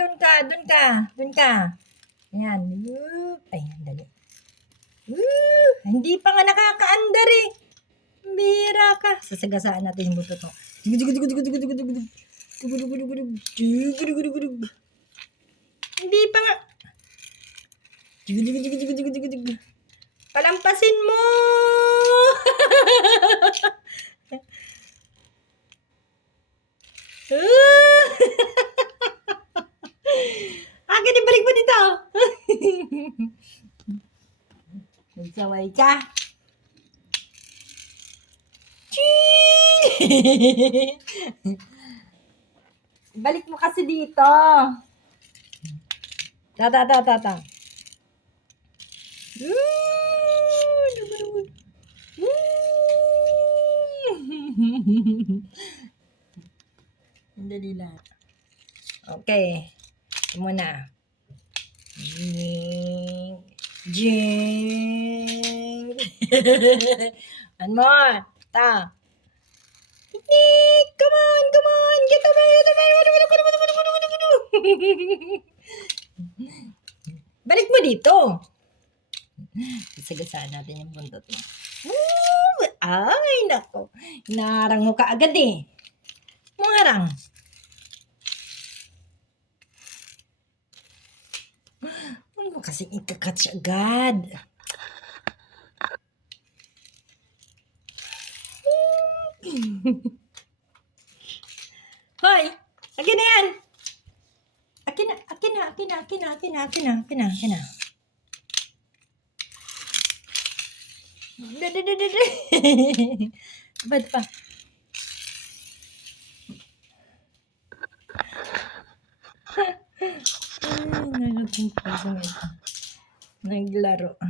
Doon ka. Ayan. Ay, dali. Hindi pa nga nakakaandar eh. Bira ka. Sasagasaan natin yung buto to. Hindi pa nga. Palampasin mo! Akin, ibalik mo dito. Nagsaway ka. Balik mo kasi dito. Ta. Dali lang. Okay. Ito muna. Jing. One more. Ta. Come on. Get away. Balik mo dito. Sagasaan natin yung buntot mo. Ay, nako. Narang mo ka agad eh. Marang. Ano mo kasi ikakatch agad? Hoy! Akin na yan! Akin na. Ba't pa? Ay, nalutong pa ito. Naglaro.